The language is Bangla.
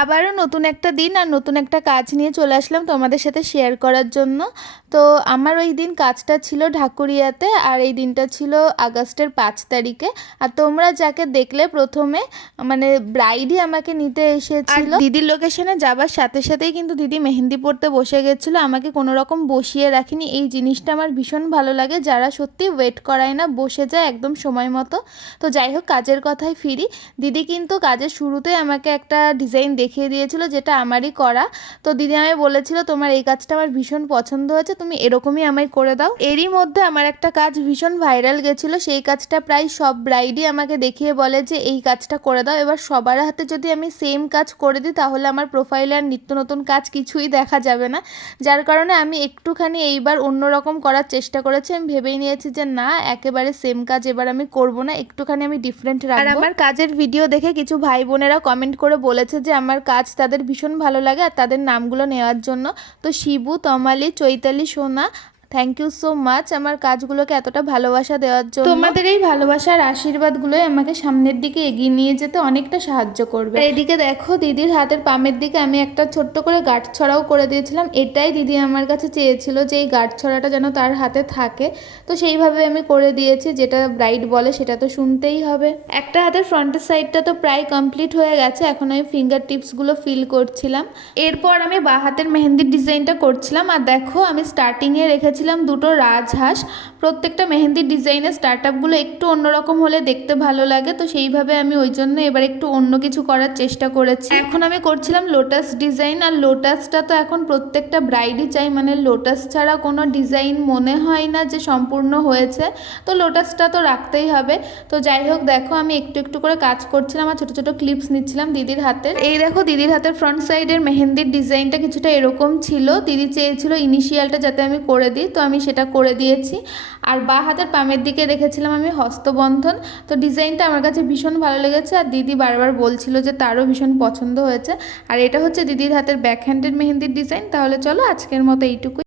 আবারও নতুন একটা দিন আর নতুন একটা কাজ নিয়ে চলে আসলাম তোমাদের সাথে শেয়ার করার জন্য। তো আমার ওই দিন কাজটা ছিল ঢাকুরিয়াতে, আর এই দিনটা ছিল আগস্টের 5 তারিখে। আর তোমরা যাকে দেখলে প্রথমে, মানে ব্রাইডই আমাকে নিতে এসেছিল। দিদির লোকেশনে যাবার সাথে সাথেই কিন্তু দিদি মেহেন্দি পড়তে বসে গেছিলো, আমাকে কোনো রকম বসিয়ে রাখিনি। এই জিনিসটা আমার ভীষণ ভালো লাগে, যারা সত্যি ওয়েট করায় না, বসে যায় একদম সময় মতো। তো যাই হোক, কাজের কথায় ফিরি। দিদি কিন্তু কাজের শুরুতেই আমাকে একটা ডিজাইন দেখিয়ে দিয়েছিল, যেটা আমারই করা। তো দিদি আমায় বলেছিল, তোমার এই কাজটা আমার ভীষণ পছন্দ হয়েছে, তুমি এরকমই আমায় করে দাও। এরই মধ্যে আমার একটা কাজ ভীষণ ভাইরাল গেছিলো, সেই কাজটা প্রায় সব ব্রাইডই আমাকে দেখিয়ে বলে যে এই কাজটা করে দাও। এবার সবার হাতে যদি আমি সেম কাজ করে দিই, তাহলে আমার প্রোফাইলে আর নিত্য নতুন কাজ কিছুই দেখা যাবে না। যার কারণে আমি একটুখানি এইবার অন্যরকম করার চেষ্টা করেছি। আমি ভেবেই নিয়েছি যে না, একেবারে সেম কাজ এবার আমি করব না, একটুখানি আমি ডিফারেন্ট রাখবো। আর আমার কাজের ভিডিও দেখে কিছু ভাই বোনেরা কমেন্ট করে বলেছে যে আমার কাজ তাদের ভীষণ ভালো লাগে, আর তাদের নামগুলো নেওয়ার জন্য। তো শিবু, তমালি, চৈতালি, সোনা, থ্যাংক ইউ সো মাচ আমার কাজগুলোকে এতটা ভালোবাসা দেওয়ার জন্য। তোমাদের এই ভালোবাসার আশীর্বাদগুলোই আমাকে সামনের দিকে এগিয়ে নিয়ে যেতে অনেকটা সাহায্য করবে। এদিকে দেখো, দিদির হাতের পামের দিকে আমি একটা ছোট্ট করে গাঁট ছড়াও করে দিয়েছিলাম। এটাই দিদি আমার কাছে চেয়েছিল যে এই গাঁট ছড়াটা যেন তার হাতে থাকে। তো সেইভাবে আমি করে দিয়েছি, যেটা ব্রাইড বলে সেটা তো শুনতেই হবে। একটা হাতের ফ্রন্টের সাইডটা তো প্রায় কমপ্লিট হয়ে গেছে, এখন আমি ফিঙ্গার টিপসগুলো ফিল করছিলাম। এরপর আমি বাঁ হাতের মেহেন্দির ডিজাইনটা করছিলাম। আর দেখো, আমি স্টার্টিংয়ে রেখেছিলাম দুটো রাজহাঁস। প্রত্যেকটা মেহেন্দির ডিজাইনের স্টার্টআপগুলো একটু অন্যরকম হলে দেখতে ভালো লাগে, তো সেইভাবে আমি ওই জন্য এবার একটু অন্য কিছু করার চেষ্টা করেছি। এখন আমি করছিলাম লোটাস ডিজাইন, আর লোটাসটা তো এখন প্রত্যেকটা ব্রাইডই চাই, মানে লোটাস ছাড়া কোনো ডিজাইন মনে হয় না যে সম্পূর্ণ হয়েছে। তো লোটাসটা তো রাখতেই হবে। তো যাই হোক, দেখো আমি একটু একটু করে কাজ করছিলাম আর ছোটো ছোটো ক্লিপস নিচ্ছিলাম দিদির হাতের। এই দেখো, দিদির হাতের ফ্রন্ট সাইডের মেহেন্দির ডিজাইনটা কিছুটা এরকম ছিল। দিদি চেয়েছিল ইনিশিয়ালটা যাতে আমি করে দিই, তো আমি সেটা করে দিয়েছি। আর বাঁ হাতের পামের দিকে রেখেছিলাম আমি হস্তবন্ধন। তো ডিজাইনটা আমার কাছে ভীষণ ভালো লেগেছে, আর দিদি বারবার বলছিল যে তারও ভীষণ পছন্দ হয়েছে। আর এটা হচ্ছে দিদির হাতের ব্যাক হ্যান্ডের মেহেন্দির ডিজাইন। তাহলে চলো, আজকের মতো এইটুকুই।